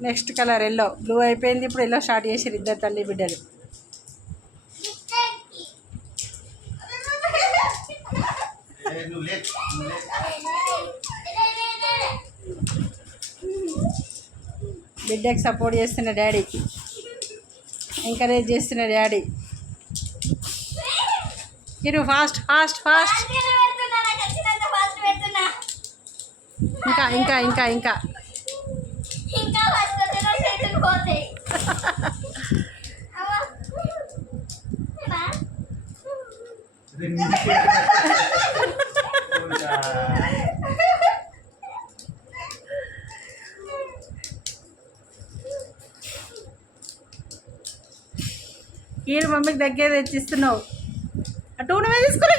Next colour yellow. Blue అయిపోయింది ఇప్పుడు yellow start చేసారు ఇద్దరు తల్లి బిడ్డలు. బిడ్డకి సపోర్ట్ చేస్తున్న డాడీ ఎంకరేజ్ చేస్తున్న డాడీ ఇరు ఫాస్ట్ ఫాస్ట్ ఫాస్ట్ ఇంకా. ఇంకా ఇంకా ఇంకా. చేతులు మమ్మీకి దగ్గర తెచ్చిస్తున్నావు. అటు నువ్వే తీసుకుని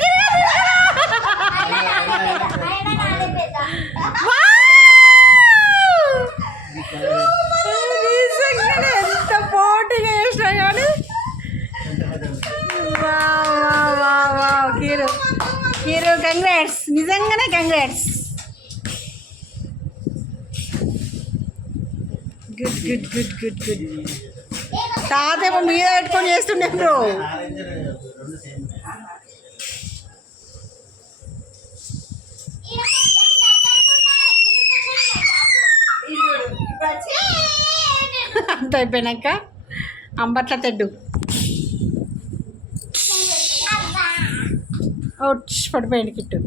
కంగ్రాట్స్ నిజంగానే congrats good good good good good తాత ఏమో మీద పెట్టుకొని చేస్తుండే బ్రో. అంత అయిపోయినాక అంబట్ల తెడ్డు. పడిపోయింది కిట్టు.